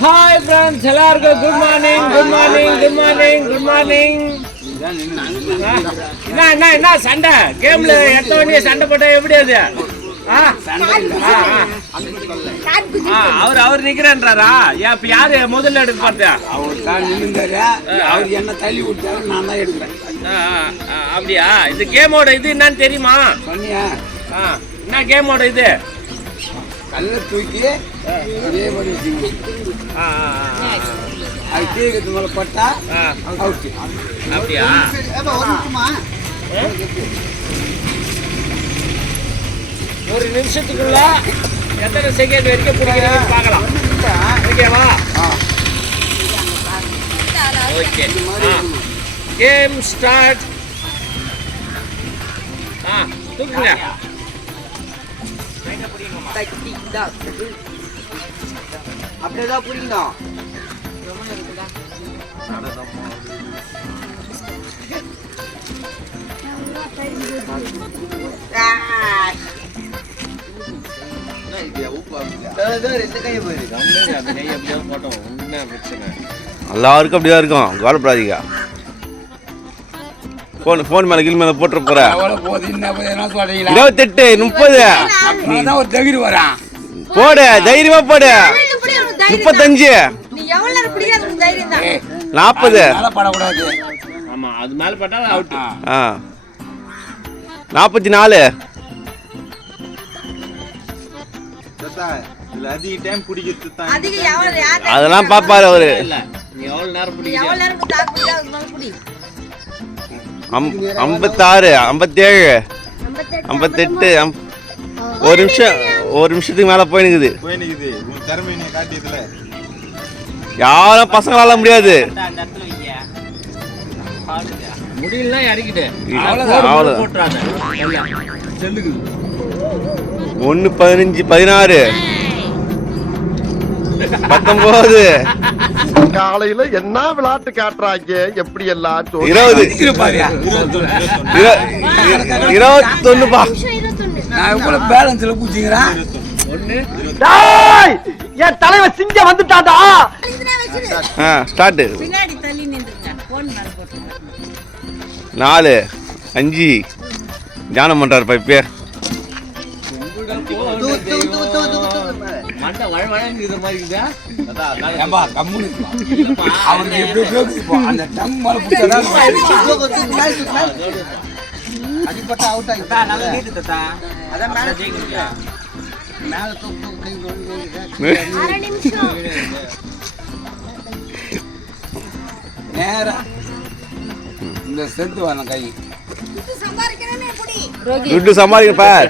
Hi friends எல்லாருக்கும் good morning good morning good morning good morning என்ன என்ன என்ன சண்டை? கேம்ல எத்த உடனே சண்டை போட்டா எப்படி அது? அவர் அவர் நிக்கிறேன்றாரா? இப்ப யாரு முதல்ல எடுக்க பார்த்தா? அவர் தான் நின்னுந்தாரு அவர் என்ன தள்ளி விட்டாரு நான் தான் எடுக்கிறேன் அப்படியா? இது கேமோட இது என்னன்னு தெரியுமா? சொன்னியா? என்ன கேமோட இது? கல்ல தூக்கி இதே மாதிரி வச்சுக்கணும் ஆ, ஆ, ஆ, அது கீழே மேலே பட்டா. அவுட்டு அப்படியா? ஒரு நிமிஷத்துக்குள்ள எத்தனை செகண்ட் வரைக்கும் பிடிக்கிறது பார்க்கலாம். ஓகேவா? ஓகே. கேம் ஸ்டார்ட் ஆ தூக்குங்க. அப்படியேதான் பிடிக்கணும் எல்லாருக்கும் அப்படிதான் இருக்கும். கவலைப்படாதீங்க. ஃபோன் ஃபோன் மேலே கீழ் மேலே என்ன சொல்றீங்களா? இருபத்தெட்டு முப்பது. ஒரு தகுதி வரான் போடு தைரியமா போடு. முப்பத்தஞ்சு. நாற்பது பட்டா நாற்பத்தி நாலு அதெல்லாம் பார்ப்பாரு அவரு. ஐம்பத்தாறு ஐம்பத்தேழு ஐம்பத்தெட்டு அம்- ஒரு நிமிஷம் ஒரு நிமிஷத்துக்கு மேலே போயினுக்குது போயினுக்குது உன் திறமை நீ காட்டியதுல. யாரும் பசங்களால முடியாது. ஒன்று பதினஞ்சு பதினாறு பத்தொம்போது காலையில என்ன விளையாட்டு காட்டுறாங்க? எப்படி எல்லாம் இருபது. இருபத்தொன்னுப்பா நான் எவ்வளோ பேலன்ஸ்ல பூச்சிக்கிறேன் என் தலைவன் சிங்க வந்துட்டாடா போட்டு நாலு அஞ்சு. தியானம் பண்றாரு பைப்பே அவருக்கு மேல நேரா இந்த செத்து வரணும் கை சம்பாதிக்கிறேன்னு எப்படி துட்டு சம்பாதிக்க பார்.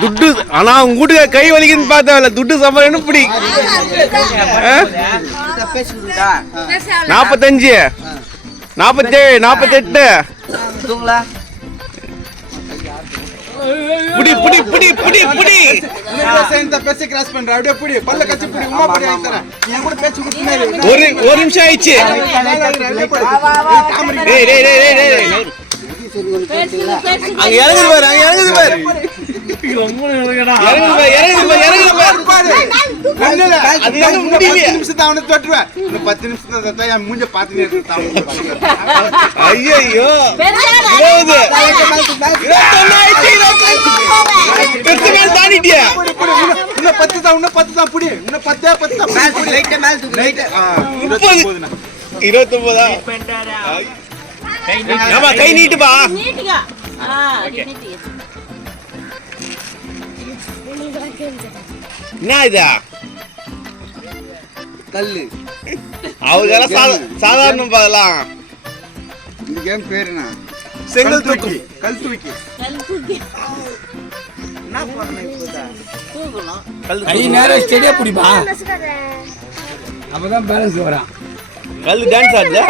துட்டு ஆனா உங்க வீட்டுக்கு கை வலிக்குதுன்னு பார்த்தா துட்டு சம்பாதிக்கணும் பிடி? நாற்பத்தஞ்சு நாற்பத்தேழு நாற்பத்தெட்டு புடி புடி புடி புடி புடி. பேச கிராஸ் பண்ற? அப்படியே புடி. பல்ல கச்சி புடி. உமா புடி வாங்கி தரேன். நீ என் கூட பேச்சு கொடுத்து ஒரு ஒரு நிமிஷம் ஆயிடுச்சு. டேய் டேய் டேய் டேய் டேய் அங்க இறங்குது பாரு அங்க இறங்குது பாரு தொட்டுருவேன் பத்து நிமிஷத்தை என் மூஞ்ச பார்த்துனே ஐயோ தாண்டிட்டியா இன்னும் பத்து தான் இன்னும் பத்து தான் புடி இன்னும் பத்தே பத்து தான் லைட்டா மேல ஆமா கை நீட்டுப்பா. நீட்டுங்க. ஆ என்ன இதா? கல்லு. அவருக்கெல்லாம் சாதா- சாதாரணம் அதெல்லாம் இந்த கேம் பேரு என்ன? செங்கல் தூக்கி. கல் தூக்கி. கை நேரம் ஸ்டெடியா பிடிப்பா. அப்பதான் பேலன்ஸ் வரான். கல் டான்ஸ் ஆடுதா?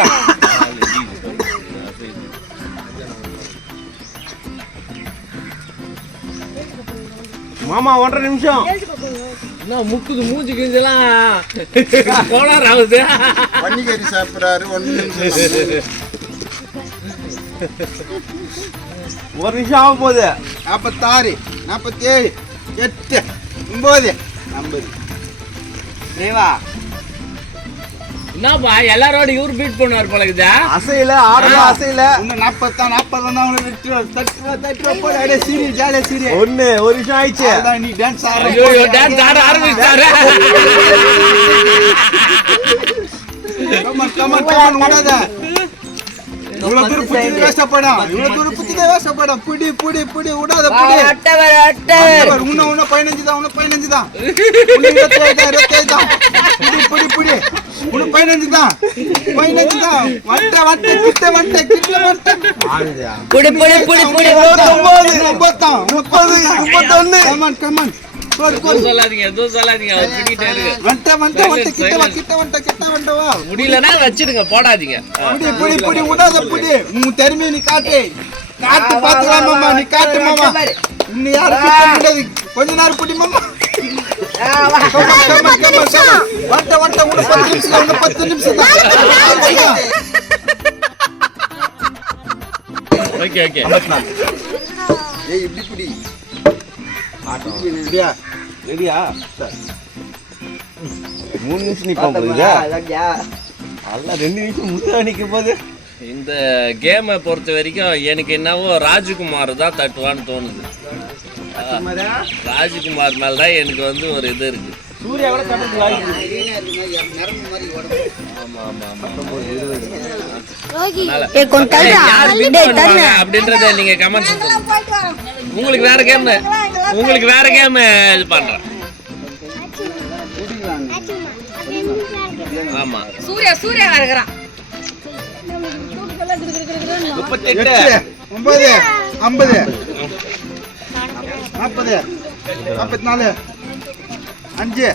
மாமா ஒன்றரை நிமிஷம். என்ன முக்குது மூஞ்சி கிஞ்செல்லாம் கோளாறு ஆகுது. பன்னிக்கறி சாப்பிடுறாரு ஒன்னு ஒரு நிமிஷம் ஆக போகுது. நாற்பத்தாறு நாற்பத்தேழு எட்டு ஒன்பது ஐம்பது. தேவா என்னப்பா எல்லாரோட இவரு பீட் பண்ணுவார் பழகுதா அசையில ஆடல அசையில. இன்னும் நாற்பத்தான் நாற்பதான் தான் உனக்கு விட்டுருவா தட்டுவா தட்டுவா போடு அப்படியே சீரி ஜாலியா சீரி. ஒண்ணு ஒரு நிமிஷம் ஆயிடுச்சு. அதான் நீ டான்ஸ் ஐயோ டான்ஸ் ஆட ஆரம்பிச்சாரு கமன் கமன் இவ்வளவு தூரம் புத்தி இவ்வளவு தூரம் புத்தி வேஸ்டப்படும் புடி புடி புடி விடாத புடி. அட்டவர், பதினஞ்சு தான் இன்னும் பதினஞ்சு தான் இருபத்தி இருபத்தி புடி புடி புடி. இன்னும் பதினஞ்சு தான் பதினஞ்சு தான் வட்ட வட்ட கிட்ட வட்ட கிட்ட வட்ட. புடி புடி புடி புடி. ஒன்பது ஒன்பதாம் முப்பது முப்பத்தொன்னு கமன் கமன் முடியலன்னா போடாதீங்க. திறமையை நீ காட்டு. காட்டு பாத்துக்கலாம் மாமா. நீ காட்டு மாமா. இன்னும் யாரும் கொஞ்ச நேரம் புடி மாமா. பத்து நிமிஷம் தான், இன்னும் ஏய் நிமிஷம் தான். ரெடியா? ரெடியா மூணு நிமிஷம் நிப்பான் போகுதா அதெல்லாம் ரெண்டு நிமிஷம் முட்டா நிக்க போது இந்த கேமை பொறுத்த வரைக்கும் எனக்கு என்னவோ ராஜ்குமார் தான் தட்டுவான்னு தோணுது ராஜ்குமார் மேல தான் எனக்கு வந்து ஒரு இது இருக்கு. சூர்யா கூட தள்ளு. அப்படின்றத நீங்க வரோம். உங்களுக்கு வேற கேம் உங்களுக்கு வேற கேம் இது பண்றேன். ஆமா. சூர்யா சூர்யா எட்டு, ஒன்பது ஐம்பது. நாற்பது நாற்பத்தி நாலு அஞ்சு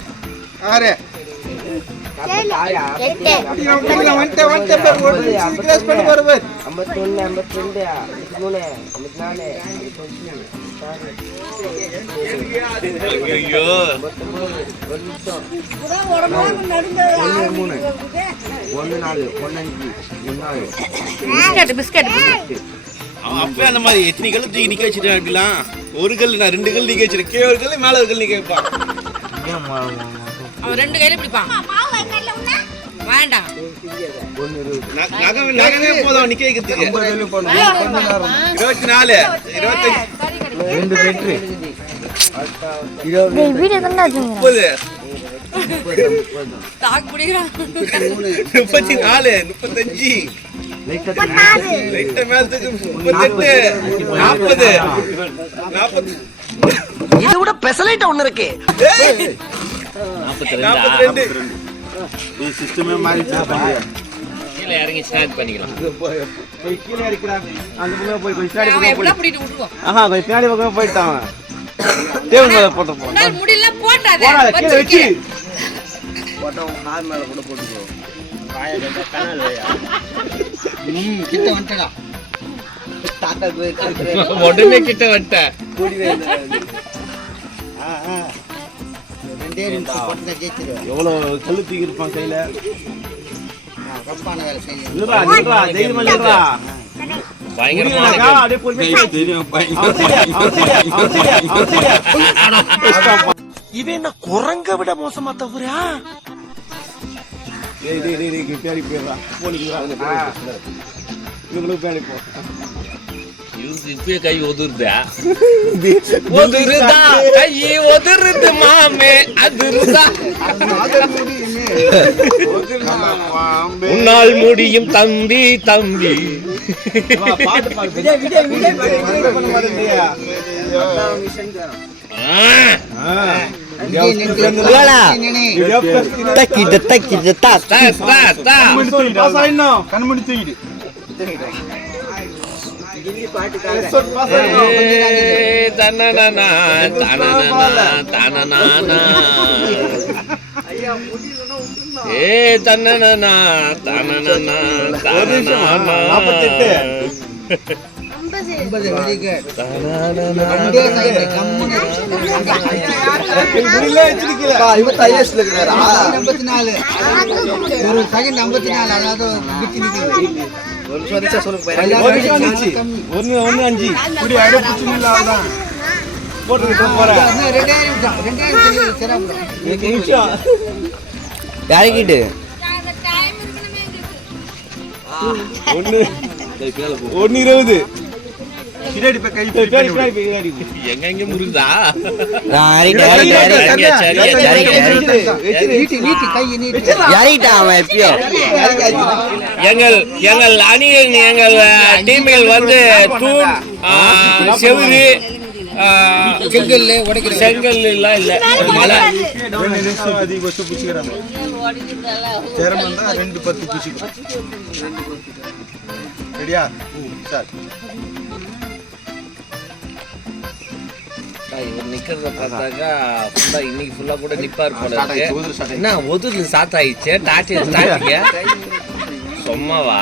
ஆறு பிடிக்கலாம், பிடிக்கலாம், வந்துட்டேன், வந்துட்டேன் பாரு, ஒரு நிமிஷம் கிராஸ் பிஸ்கட் பிஸ்கட் அவன் அப்பவே அந்த மாதிரி எத்தனை கல் தூக்கி நிக்க வச்சிருக்கேன் அப்படிலாம். ஒரு கல் நான் ரெண்டு கல் நிக்க வச்சிருக்கேன். கீழே ஒரு கல் மேல ஒரு கல் நிக்க வைப்பான். அவன்? ரெண்டு கையில பிடிப்பான். வேண்டாம் நகவே போதும் நிக்க வைக்கிறதுக்கு. இருபத்தி நாலு இருபத்தஞ்சு முப்பது. முப்பத்தி நாலு முப்பத்தஞ்சு. லைட்டா மேல தூக்கு முப்பத்தெட்டு நாற்பது நாற்பது இது விட பெசலைட் ஒண்ணு இருக்கு நாற்பத்தி கீழே இறங்கி பண்ணிக்கலாம். கீழே அந்த போய் கொஞ்சம் பின்னாடி ஆஹா கொஞ்சம் பின்னாடி பக்கம் போயிட்டான் டேபிள் மேல போட்டு போ. முடியல போட்டாத போடாத கீழே வச்சு ம், கிட்ட. உடனே கிட்ட வந்துட்டேன் ரெண்டே நிமிஷம் போட்டுதான் ஜெயிச்சிருவேன். எவ்வளவு கல்லு தூக்கி இருப்பான் கையில வேலை செய்யணும். தைரியமா சரியா. இவன் என்ன குரங்க விட மோசமா தவிரா டேய், டேய், டேய், டேய், பின்னாடி போயிடுறா. போனிக்கிறா. இவங்களுக்கு பின்னாடி போ. இவருக்கு இப்பயே கை ஒதுருதா ஒதுருதா கை ஒதுருது மாமே அதிருதா உன்னால் முடியும் தம்பி தம்பி பாடு. ஆ, தக்கிட்ட தக்கிட்ட தா தா, தா, தா. pass ஆயிடணும். கண்மணி தூக்கிடு. pass ஆயிடணும். ஏ, தனனனா, தனனனா, தனனானா. ஏ தன்னனா ஐம்பத்தி நாலு. ஒரு second ஐம்பத்தி நாலு, அதாவது இருபது. பின்னாடி போய் கை எங்க முருகுதா இறங்கிட்டான் அவன் எங்கள் எங்கள் அணியில் எங்கள் டீம்கள் வந்து தூண் ஆ, செங்கல் ஆ, செங்கல் எல்லாம் இல்ல மலை ரெண்டு சிரமம் தான் ரெண்டு பத்து பிடிச்சிக்கிறோம் ரெடியா சார் இவர் நிக்கிறத பார்த்தாக்கா ஃபுல்லா இன்னைக்கு ஃபுல்லா கூட நிப்பார் போல இருக்கு. என்ன ஒதுல சாத் ஆயிடுச்சு? டாட்டி ஸ்டார்டிங்க சும்மாவா?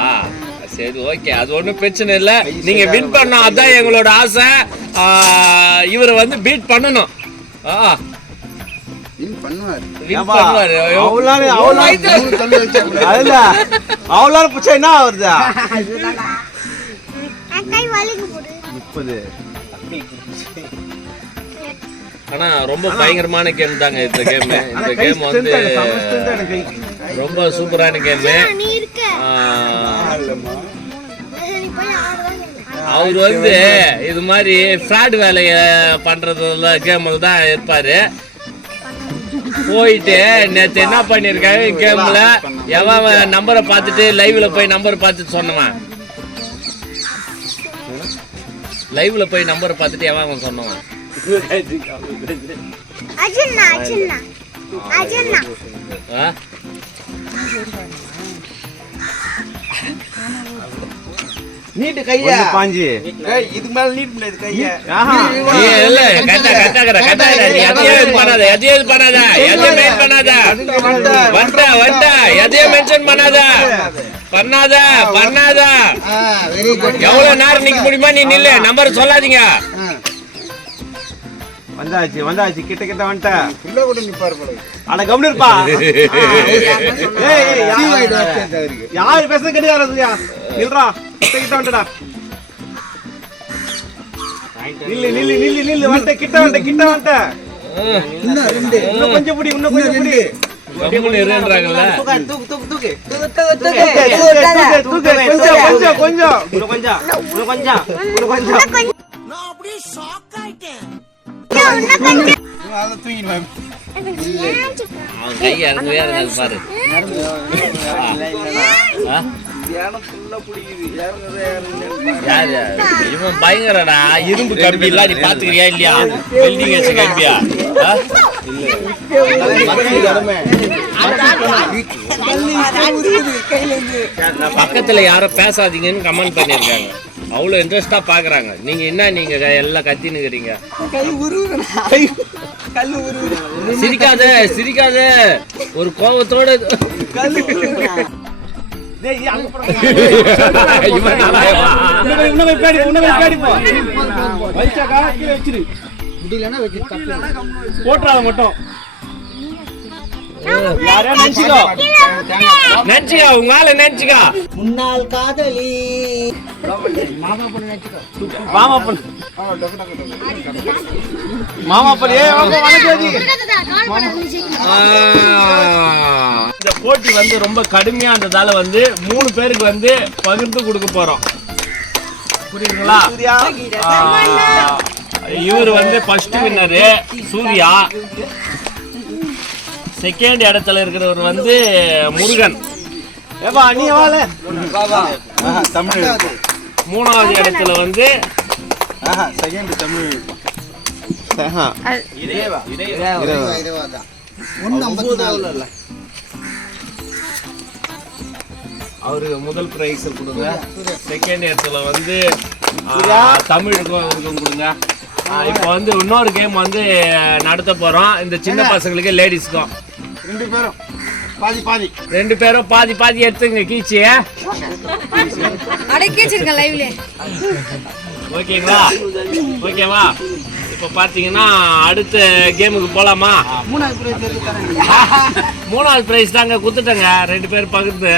சரி ஓகே அது ஒண்ணும் பிரச்சனை இல்ல. நீங்க வின் பண்ணோம் அதான் எங்களோட ஆசை. இவரை வந்து பீட் பண்ணணும். ஆ. பிடிச்சா என்ன வருதா முப்பது. ஆனா ரொம்ப பயங்கரமான கேம் தாங்க இந்த கேம் இந்த கேம் வந்து ரொம்ப சூப்பரான கேம் அவர் வந்து இது மாதிரி ஃப்ராட் வேலைய பண்றதுல கேம்ல தான் இருப்பாரு. போயிட்டு நேத்து என்ன பண்ணிருக்காரு? கேம்ல எவன் நம்பரை பார்த்துட்டு லைவ்ல போய் நம்பர் பார்த்துட்டு சொன்னவன் லைவ்ல போய் நம்பரை பார்த்துட்டு எவன் சொன்னவன் அஜன்னா அஜன்னா. அஜன்னா? நீட்டு கையா. பாஞ்சு. இதுக்கு மேல நீட் முடியாது கையை. இல்ல, கரெக்டா, கரெக்டா, கரெக்டா, நீ எதையும் இது பண்ணாத, எதையும் இது பண்ணாத, எதையும் பண்ணாத. எதையும் பண்ணாத. பண்ணாத, பண்ணாத. எவ்வளவு நேரம் நிக்க முடியுமா நீ நில்லு. நம்பர் சொல்லாதீங்க. வந்தாச்சு வந்தாச்சு கிட்ட கிட்ட வந்துட்ட உள்ள கூட நிப்பார் போல அட யாரு பேசுறது கிடையாது நில்றா கிட்ட கிட்ட வந்துடா நில்லு நில்லு நில்லு நில்லு வந்துட்ட கிட்ட வந்துட்ட கிட்ட வந்துட்ட இன்னும் ரெண்டு இன்னும் கொஞ்சம் புடி இன்னும் கொஞ்சம் புடி கம்முனு இருன்றாங்கல்ல. தூக்கு, தூக்கு, தூக்கு, கொஞ்சம் கொஞ்சம் கொஞ்சம் கொஞ்சம் தூங்கிடுவேன் அவன் கை இறங்கவே இறங்காது பாரு யாரு இவன் பயங்கரடா இரும்பு கம்பி இல்ல நீ பாத்துக்கிறியா இல்லையா வெல்டிங் வச்ச கம்பியா பக்கத்துல யாரும் பேசாதீங்கன்னு கமெண்ட் பண்ணிருக்காங்க அவ்வளவு இன்ட்ரெஸ்டா பாக்குறாங்க. நீங்க என்ன நீங்க க- எல்லாம் கத்தினுக்கிறீங்க சிரிக்காத சிரிக்காத. ஒரு கோபத்தோட. போட்டுறாத மட்டும். நினைச்சுக்கோ நினைச்சுக்கா உங்க ஆளை நினைச்சுக்கா மாமா பொண்ணு மாமா. பொண்ணு. இந்த போட்டி வந்து ரொம்ப கடுமையா இருந்ததால வந்து மூணு பேருக்கு வந்து பகிர்ந்து கொடுக்க போறோம். புரியுதுங்களா? இவர் வந்து ஃபர்ஸ்ட் வின்னரு சூர்யா. செகண்ட் இடத்துல இருக்கிறவர் வந்து முருகன். ஏப்பா நீ வாழ தமிழ் மூணாவது இடத்துல வந்து செகண்ட் தமிழ் அவருக்கு முதல் பிரைஸ் கொடுங்க. செகண்ட் இடத்துல வந்து தமிழுக்கும் அவருக்கும் கொடுங்க. இப்போ வந்து இன்னொரு கேம் வந்து நடத்த போறோம். இந்த சின்ன பசங்களுக்கு லேடிஸ்க்கும் ரெண்டு பேரும். பாதி பாதி. ரெண்டு பேரும் பாதி பாதி எடுத்துங்க கீச்சி அடக்கி வச்சிருக்கேன் லைவ்ல ஓகேங்களா? ஓகேவா? இப்போ பார்த்தீங்கன்னா அடுத்த கேமுக்கு போலாமா? மூணாவது பிரைஸ் தாங்க குத்துட்டேங்க. ரெண்டு பேரும் பகிர்ந்து.